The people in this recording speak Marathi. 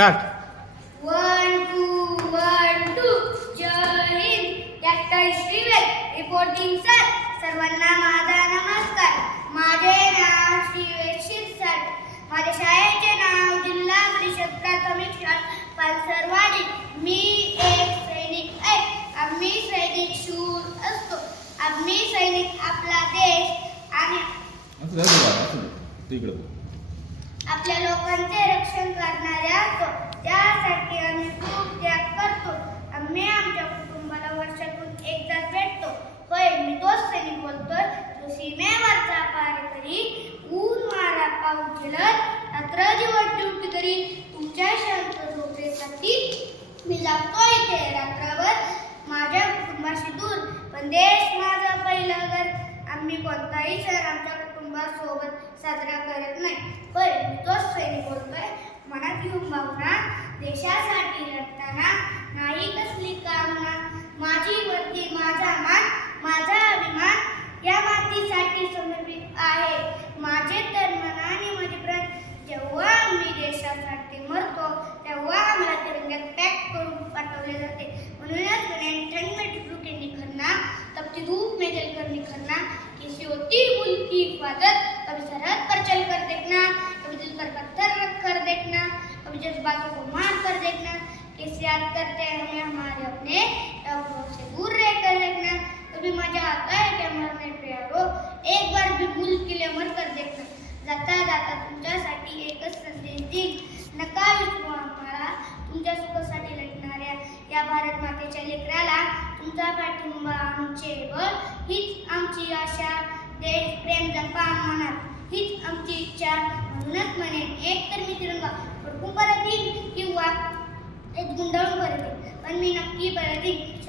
स्टार्ट. 1 2 1 2. जय हिंद. Doctor Shrived reporting sir. सर्वांना माझा नमस्कार. माझे नाव श्रीवेद शिरसाट. माझ्या शाळेचे नाव जिल्हा परिषद प्राथमिक शाळा पालसरवाडी. मी एक सैनिक आहे. आम्ही सैनिक शूर असतो. आम्ही सैनिक आपला देश आणि आपल्या लोकांचे रक्षण करणारे असतो. त्यासाठी आम्ही खूप त्याग करतो. आम्ही आमच्या कुटुंबाला वर्षातून एकदाच भेटतो. होय, मी तोच सैनिक बोलतोय, जो सीमेवरचा पारेकरी. ऊन वारा पाऊस झेलत रात्र दिवस ड्युटी करी. तुमच्या शांत झोपेसाठी मी जागतो इथे रात्रभर माझ्या कुटुंबाशी दूर. पण देश माझं पहिलं घर. आम्ही कोणताही सण आमच्या कुटुंबासोबत साजरा करत नाही. होय, मी तोच सैनिक बोलतोय, मनात घेऊन भावना. देशासाठी लढताना नाही कसली कामना. माझी वर्दी, माझा मान, माझा अभिमान या मातीसाठी समर्पित आहे. माझे तन, मन आणि माझे प्राण. जेव्हा आम्ही देशासाठी मरतो तेव्हा आम्हाला तिरंग्यात पॅक करून पाठवले जाते. म्हणूनच ठंड में ठिठुर के निखरना, तपती धूप में जलकर निखरना. किसी होती मुल्क की हिफाजत, कभी सरहद पर चल कर देखना, कभी दिल पर पत्थर रख कर देखना, कभी जज्बातों को मार कर देखना. कैसे याद करते हैं हमें हमारे अपने, अपनों से दूर रह कर देखना. कभी मजा आता है क्या मरने पे यारो, एक बार भी मुल्क के लिए मर कर देखना. जाता जाता तुमच्यासाठी एकच संदेश देईन, नका विसरू आम्हाला. तुमच्या सुखासाठी लढणाऱ्या या भारत मातेच्या लेकराला तुमचा पाठिंबा आमचे बळ. हीच आमची आशा. देश प्रेम जपा मनात, हीच आमची इच्छा. म्हणूनच म्हणेन, एक तर मी तिरंगा फडकून परत येईन किंवा एक गुंडाळून परत येईन, पण मी नक्की परत येईन.